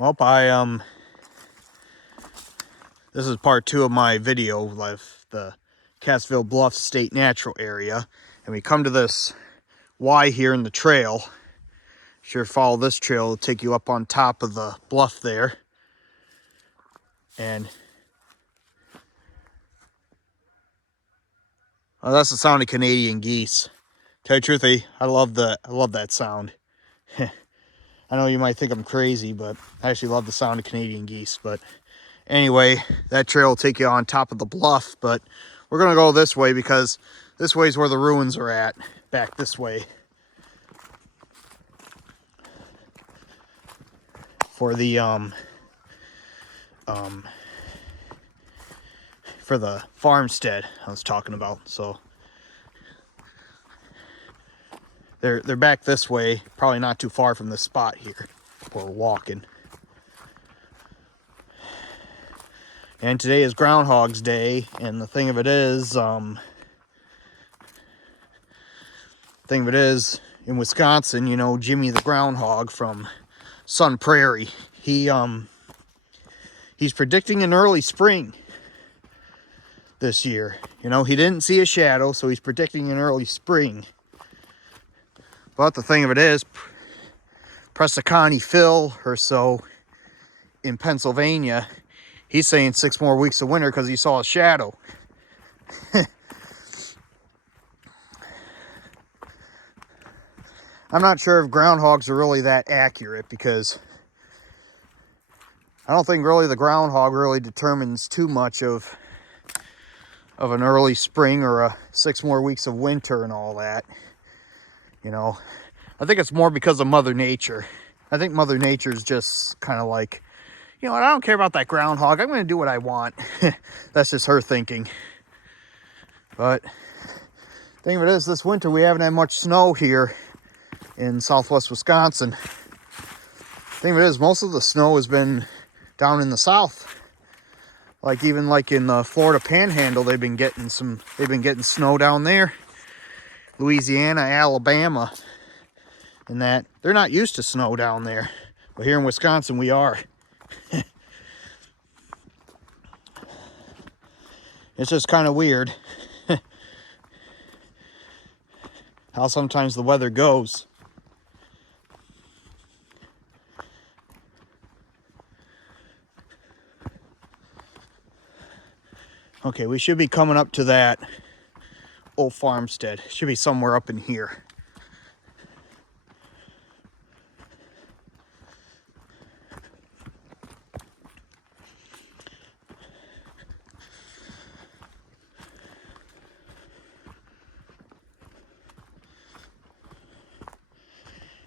Well, this is part 2 of my video of the Cassville Bluffs State Natural Area, and we come to this Y here in the trail. Sure, follow this trail; it'll take you up on top of the bluff there, and that's the sound of Canadian geese. Tell you the truth, I love that sound. I know you might think I'm crazy, but I actually love the sound of Canadian geese. But anyway, that trail will take you on top of the bluff, but we're going to go this way because this way is where the ruins are at, back this way. For the farmstead I was talking about. So they're back this way, probably not too far from this spot here where we're walking. And today is Groundhog's Day, and the thing of it is, in Wisconsin, you know, Jimmy the groundhog from Sun Prairie, he's predicting an early spring this year. You know, he didn't see a shadow, so he's predicting an early spring. But the thing of it is, Presicani Phil or so in Pennsylvania, he's saying 6 more weeks of winter because he saw a shadow. I'm not sure if groundhogs are really that accurate, because I don't think really the groundhog really determines too much of an early spring or a 6 more weeks of winter and all that. You know, I think it's more because of Mother Nature. I think Mother Nature's just kind of like, you know what, I don't care about that groundhog. I'm going to do what I want. That's just her thinking. But the thing of it is, this winter we haven't had much snow here in southwest Wisconsin. The thing of it is, most of the snow has been down in the south. Like even like in the Florida Panhandle, they've been getting snow down there. Louisiana, Alabama, and that. They're not used to snow down there. But here in Wisconsin, we are. It's just kind of weird how sometimes the weather goes. Okay, we should be coming up to that old farmstead. Should be somewhere up in here.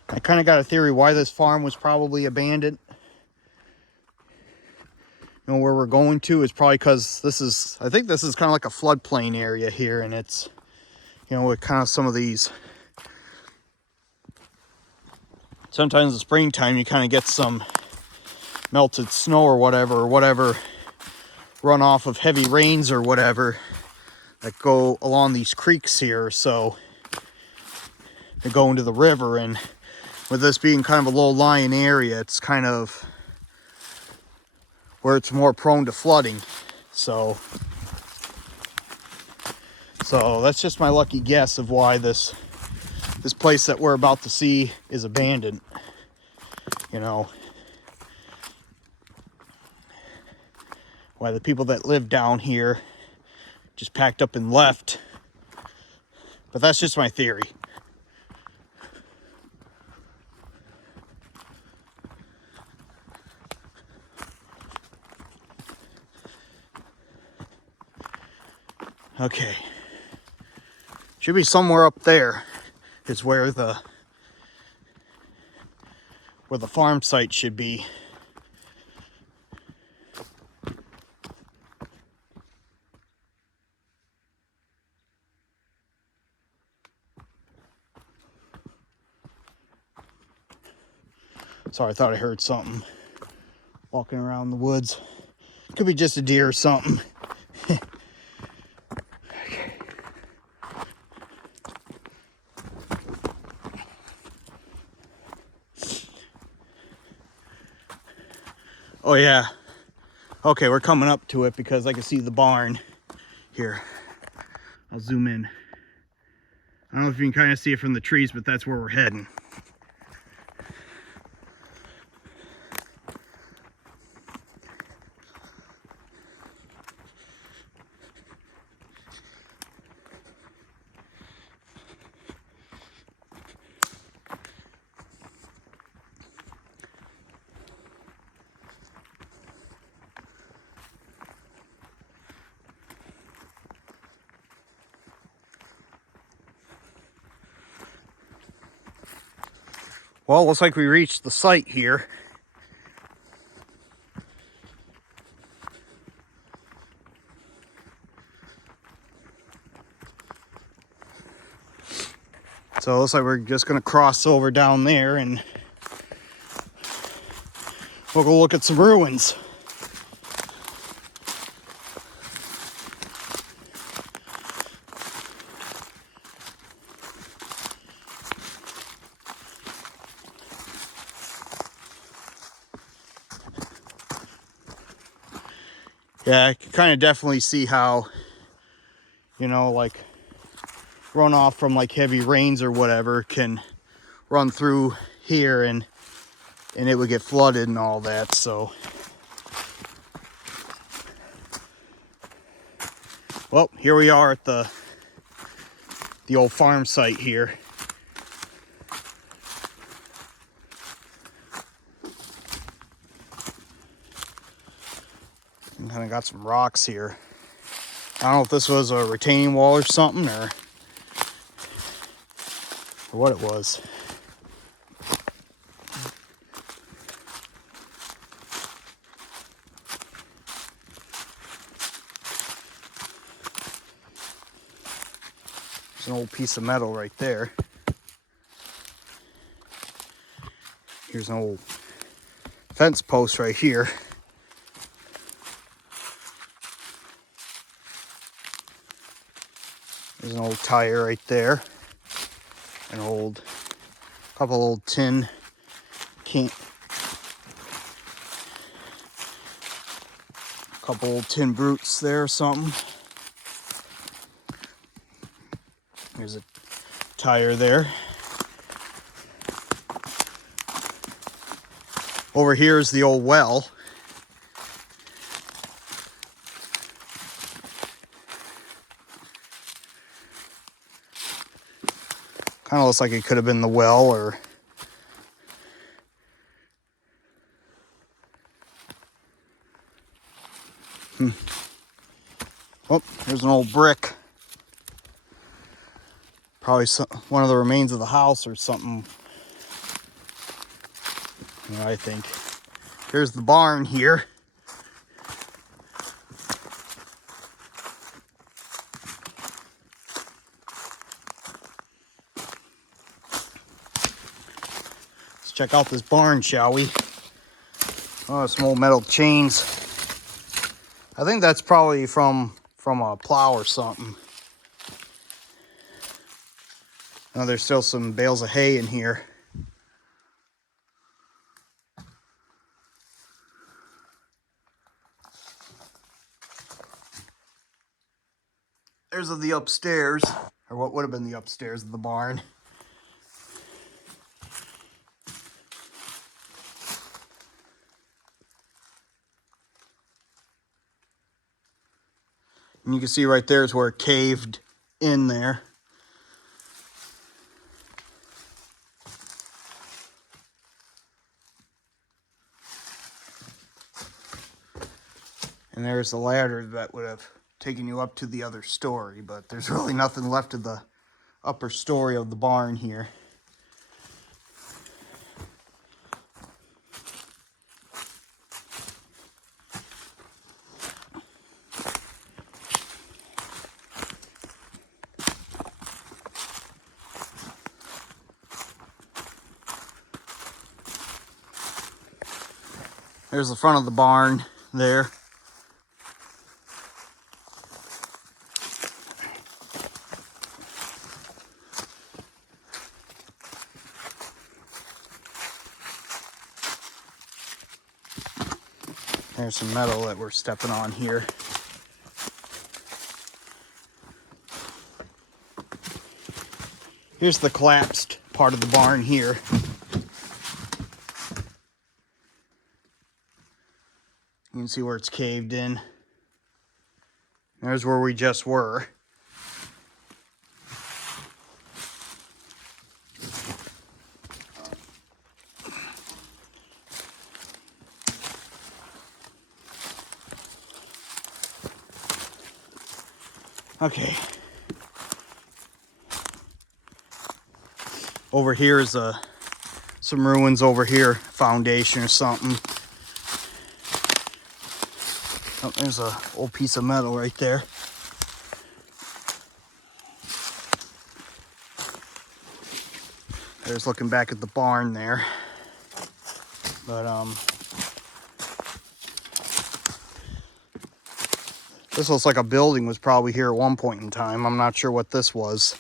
I kind of got a theory why this farm was probably abandoned. You know, where we're going to is probably because I think this is kind of like a floodplain area here, and it's, you know, with kind of some of these, sometimes in the springtime you kind of get some melted snow or whatever runoff of heavy rains or whatever that go along these creeks here. So they go into the river, and with this being kind of a low-lying area, it's kind of where it's more prone to flooding. So that's just my lucky guess of why this place that we're about to see is abandoned. You know, why the people that live down here just packed up and left. But that's just my theory. Okay, should be somewhere up there is where the farm site should be. Sorry, I thought I heard something walking around the woods. Could be just a deer or something. Oh yeah. Okay, we're coming up to it because I can see the barn here. I'll zoom in. I don't know if you can kind of see it from the trees, but that's where we're heading. Well, looks like we reached the site here. So it looks like we're just gonna cross over down there and we'll go look at some ruins. Yeah, I can kind of definitely see how, you know, like runoff from like heavy rains or whatever can run through here and it would get flooded and all that. So, well, here we are at the old farm site here. And kind of got some rocks here. I don't know if this was a retaining wall or something or what it was. There's an old piece of metal right there. Here's an old fence post right here. There's an old tire right there. An old, couple old tin can, couple old tin brutes there or something. There's a tire there. Over here is the old well. Kind of looks like it could have been the well or... Oh, there's an old brick. Probably one of the remains of the house or something. You know, I think. Here's the barn here. Let's check out this barn, shall we? Oh, some old metal chains. I think that's probably from a plow or something. Oh, there's still some bales of hay in here. There's the upstairs, or what would have been the upstairs of the barn. And you can see right there is where it caved in there. And there's the ladder that would have taken you up to the other story, but there's really nothing left of the upper story of the barn here. There's the front of the barn there. There's some metal that we're stepping on here. Here's the collapsed part of the barn here. You can see where it's caved in. There's where we just were. Okay. Over here is some ruins over here, foundation or something. Oh, there's a old piece of metal right there. There's looking back at the barn there. But this looks like a building was probably here at one point in time. I'm not sure what this was.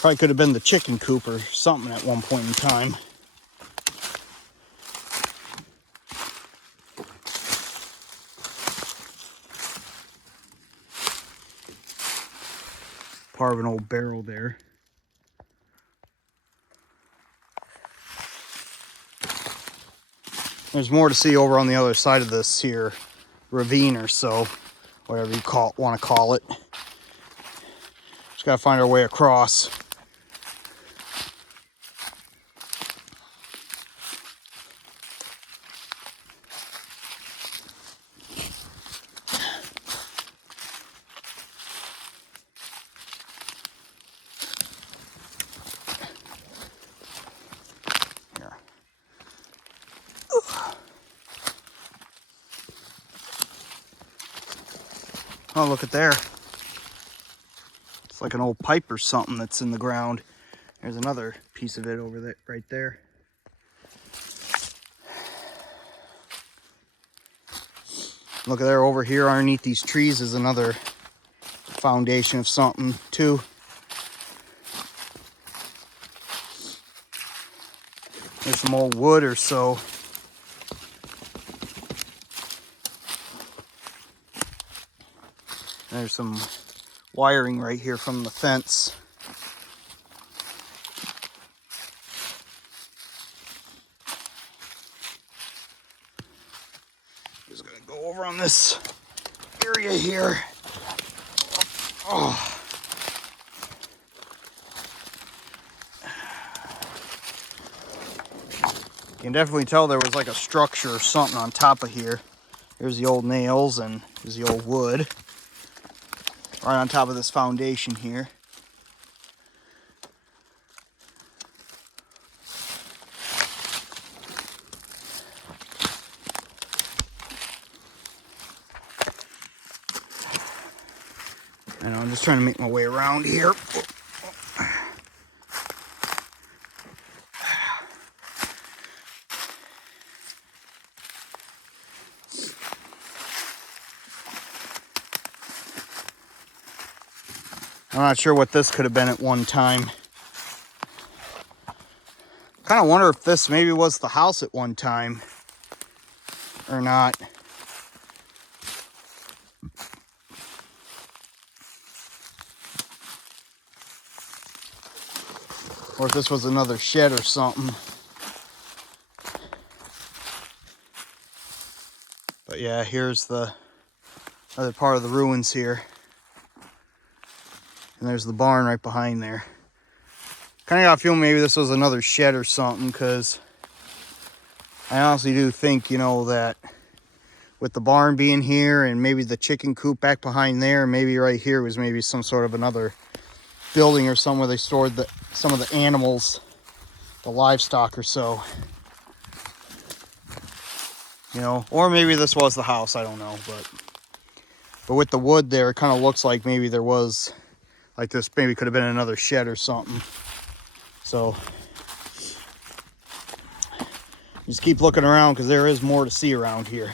Probably could have been the chicken coop or something at one point in time. Part of an old barrel there. There's more to see over on the other side of this here ravine or so, whatever you want to call it. Just gotta find our way across. Oh, look at there. It's like an old pipe or something that's in the ground. There's another piece of it over there, right there. Look at there, over here underneath these trees is another foundation of something too. There's some old wood or so. There's some wiring right here from the fence. Just gonna go over on this area here. Oh. You can definitely tell there was like a structure or something on top of here. There's the old nails and there's the old wood. Right on top of this foundation here. I know, I'm just trying to make my way around here. I'm not sure what this could have been at one time. Kind of wonder if this maybe was the house at one time or not. Or if this was another shed or something. But yeah, here's the other part of the ruins here. And there's the barn right behind there. Kind of got a feeling maybe this was another shed or something, because I honestly do think, you know, that with the barn being here and maybe the chicken coop back behind there, maybe right here was maybe some sort of another building or somewhere they stored some of the animals, the livestock or so. You know, or maybe this was the house, I don't know. But with the wood there, it kind of looks like maybe there was, like this maybe could have been another shed or something. So Just keep looking around because there is more to see around here.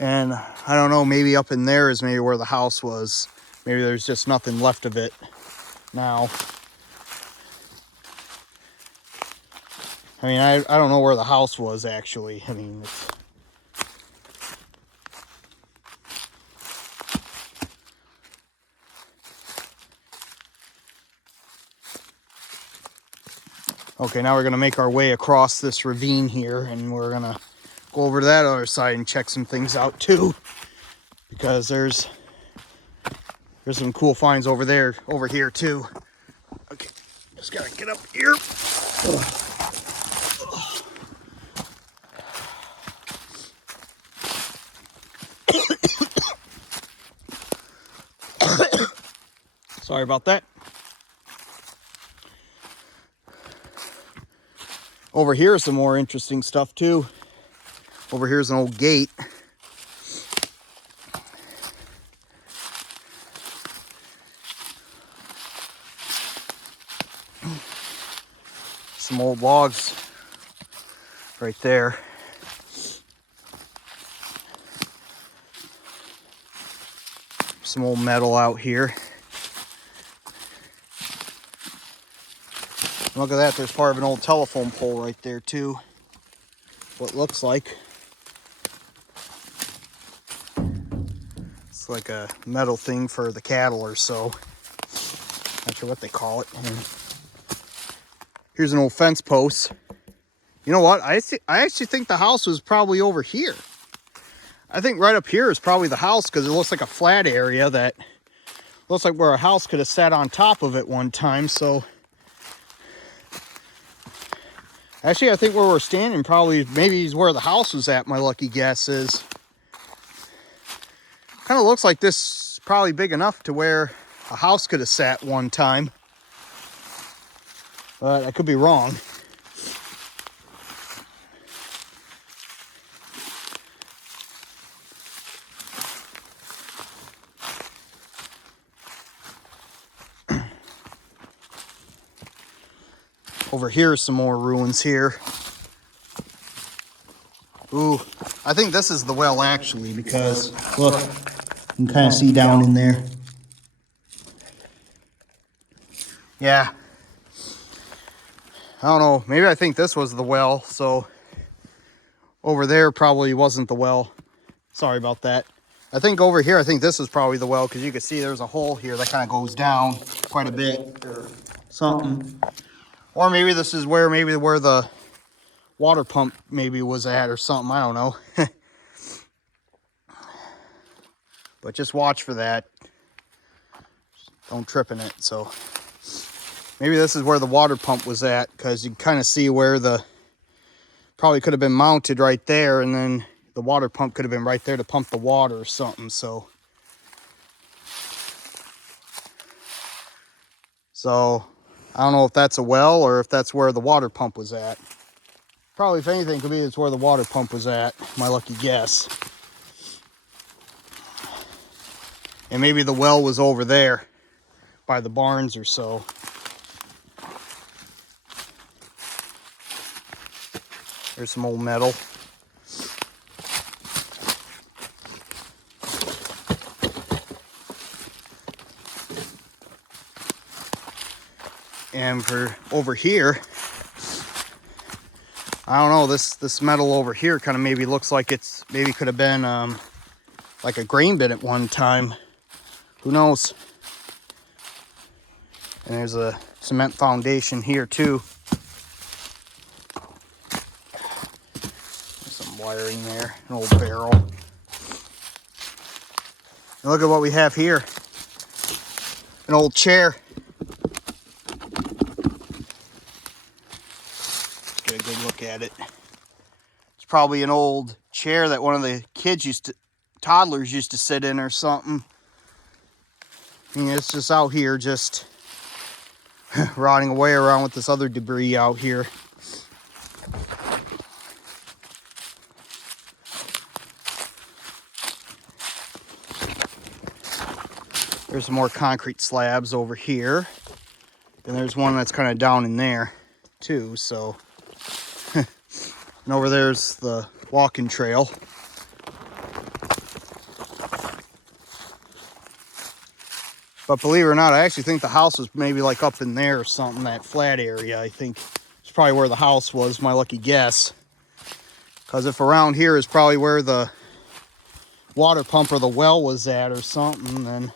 And I don't know, maybe up in there is maybe where the house was. Maybe there's just nothing left of it now. I mean, I don't know where the house was actually. I mean, it's... Okay, now we're gonna make our way across this ravine here, and we're gonna go over to that other side and check some things out too, because there's some cool finds over here too. Okay, just gotta get up here. Sorry about that. Over here is some more interesting stuff too. Over here's an old gate. Some old logs right there. Some old metal out here. Look at that, there's part of an old telephone pole right there too. What looks like. It's like a metal thing for the cattle or so. Not sure what they call it. And here's an old fence post. You know what? I actually think the house was probably over here. I think right up here is probably the house because it looks like a flat area that looks like where a house could have sat on top of it one time. So actually, I think where we're standing probably maybe is where the house was at. My lucky guess is. Kind of looks like this is probably big enough to where a house could have sat one time. But I could be wrong. Over here, some more ruins here. Ooh, I think this is the well actually, because look, you can kind of see down in there. Yeah. I don't know, maybe I think this was the well, so over there probably wasn't the well. Sorry about that. I think over here, I think this is probably the well, because you can see there's a hole here that kind of goes down quite a bit or something. Or maybe this is where the water pump maybe was at or something. I don't know. But just watch for that. Don't trip in it. So maybe this is where the water pump was at, because you can kind of see where the probably could have been mounted right there, and then the water pump could have been right there to pump the water or something. So I don't know if that's a well or if that's where the water pump was at. Probably, if anything, could be it's where the water pump was at. My lucky guess. And maybe the well was over there by the barns or so. There's some old metal. And for over here, I don't know, this metal over here kind of maybe looks like it's maybe could have been like a grain bin at one time. Who knows? And there's a cement foundation here too. There's some wiring there, an old barrel. And look at what we have here. An old chair. Get a good look at it. It's probably an old chair that one of the toddlers used to sit in or something. I mean, it's just out here just rotting away around with this other debris out here. There's some more concrete slabs over here. And there's one that's kind of down in there too, so And over there's the walking trail. But believe it or not, I actually think the house was maybe like up in there or something, that flat area. I think it's probably where the house was, my lucky guess. Because if around here is probably where the water pump or the well was at or something, then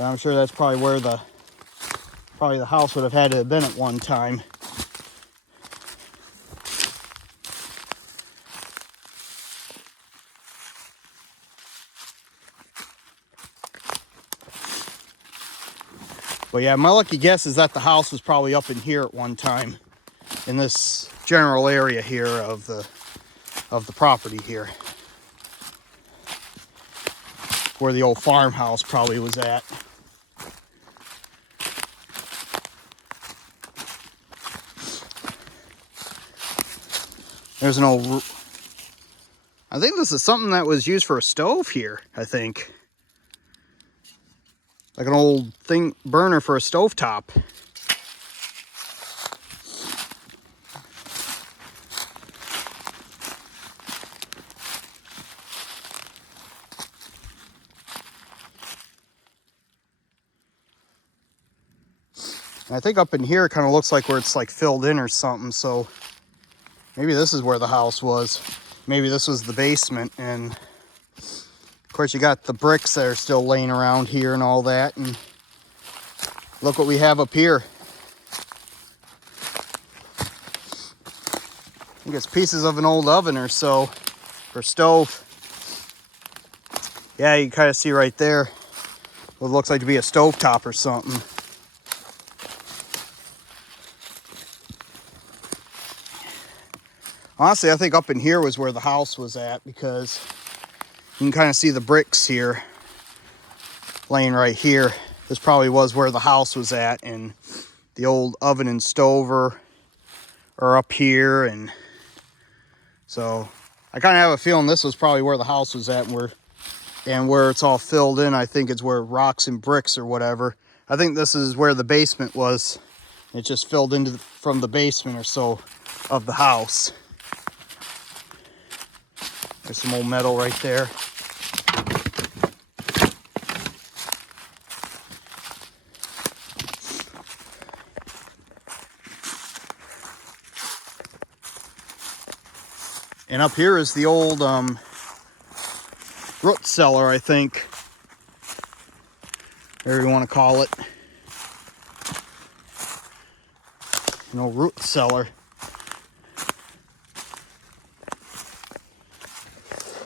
I'm sure that's probably where the house would have had to have been at one time. But yeah, my lucky guess is that the house was probably up in here at one time, in this general area here of the property here, where the old farmhouse probably was at. There's an old, I think this is something that was used for a stove here, I think. Like an old thing, burner for a stovetop. And I think up in here it kind of looks like where it's like filled in or something, so maybe this is where the house was. Maybe this was the basement, and of course you got the bricks that are still laying around here and all that, and look what we have up here. I think it's pieces of an old oven or so, or stove. Yeah, you can kind of see right there what looks like to be a stovetop or something. Honestly, I think up in here was where the house was at, because you can kind of see the bricks here laying right here. This probably was where the house was at, and the old oven and stove are up here, and so I kind of have a feeling this was probably where the house was at, and where it's all filled in, I think it's where rocks and bricks or whatever. I think this is where the basement was. It just filled into from the basement or so of the house. There's some old metal right there. And up here is the old root cellar, I think. Whatever you want to call it. An old root cellar.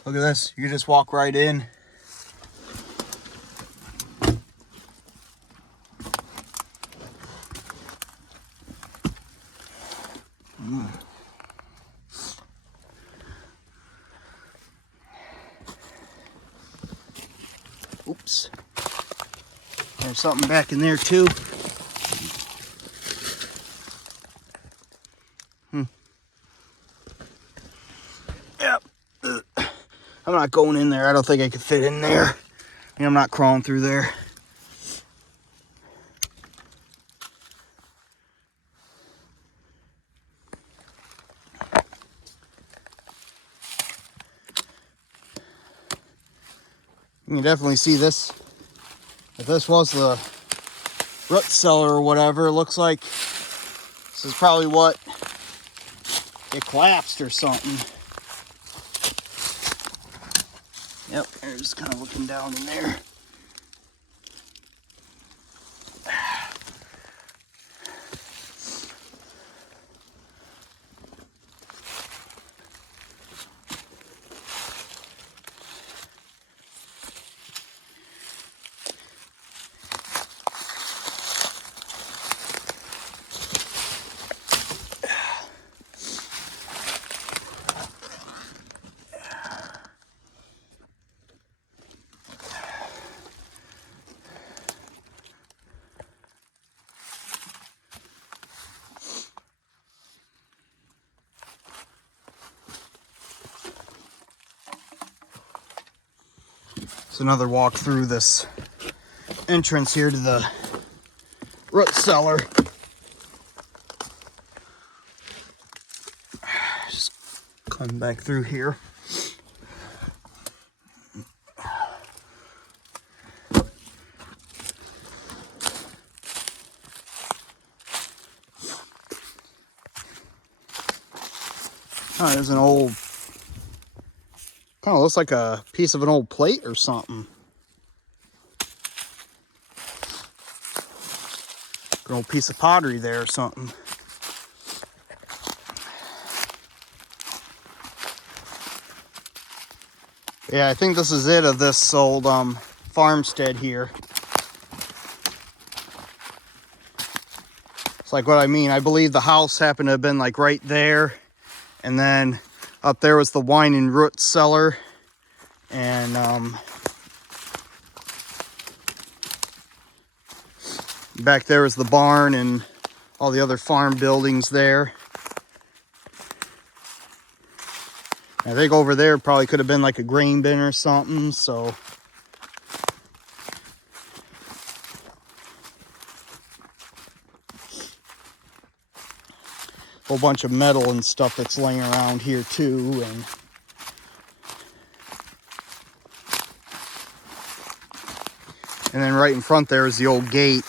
Look at this. You can just walk right in. Oops. There's something back in there too. Yep. I'm not going in there. I don't think I could fit in there. I'm not crawling through there. You can definitely see this. If this was the root cellar or whatever, it looks like this is probably what it collapsed or something. Yep, they're just kind of looking down in there. It's another walk through this entrance here to the root cellar. Coming back through here. Oh, there's an old, kind of looks like a piece of an old plate or something. An old piece of pottery there or something. Yeah, I think this is it of this old farmstead here. It's like what I mean. I believe the house happened to have been like right there. And then up there was the wine and root cellar. And back there was the barn and all the other farm buildings there. I think over there probably could have been like a grain bin or something, so. A whole bunch of metal and stuff that's laying around here too. And then right in front there is the old gate.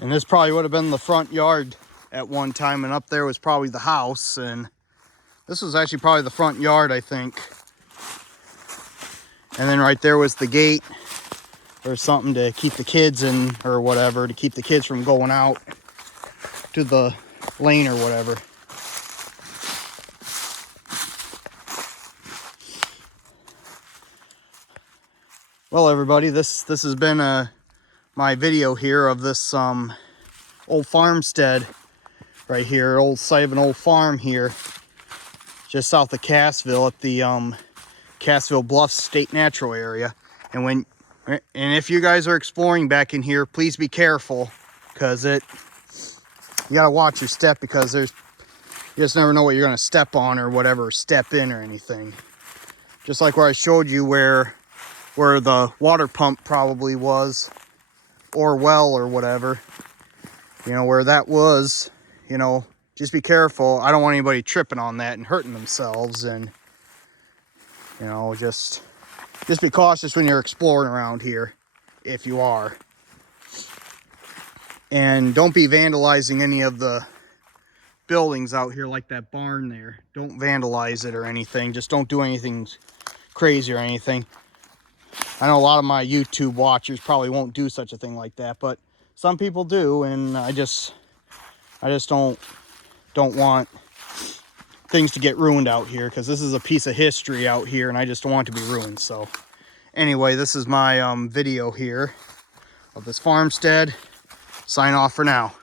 And this probably would have been the front yard at one time, and up there was probably the house, and this was actually probably the front yard, I think. And then right there was the gate, or something to keep the kids in, or whatever, to keep the kids from going out to the lane or whatever. Well, everybody, this has been my video here of this old farmstead right here, old site of an old farm here, just south of Cassville at the Cassville Bluffs State Natural Area. And if you guys are exploring back in here, please be careful, because you gotta watch your step, because you just never know what you're gonna step on or whatever, step in or anything. Just like where I showed you where the water pump probably was, or well or whatever, you know, where that was. You know, just be careful. I don't want anybody tripping on that and hurting themselves. And, you know, just be cautious when you're exploring around here, if you are. And don't be vandalizing any of the buildings out here, like that barn there. Don't vandalize it or anything. Just don't do anything crazy or anything. I know a lot of my YouTube watchers probably won't do such a thing like that, but some people do, and I just don't want things to get ruined out here, because this is a piece of history out here, and I just don't want it to be ruined. So anyway, this is my video here of this farmstead. Sign off for now.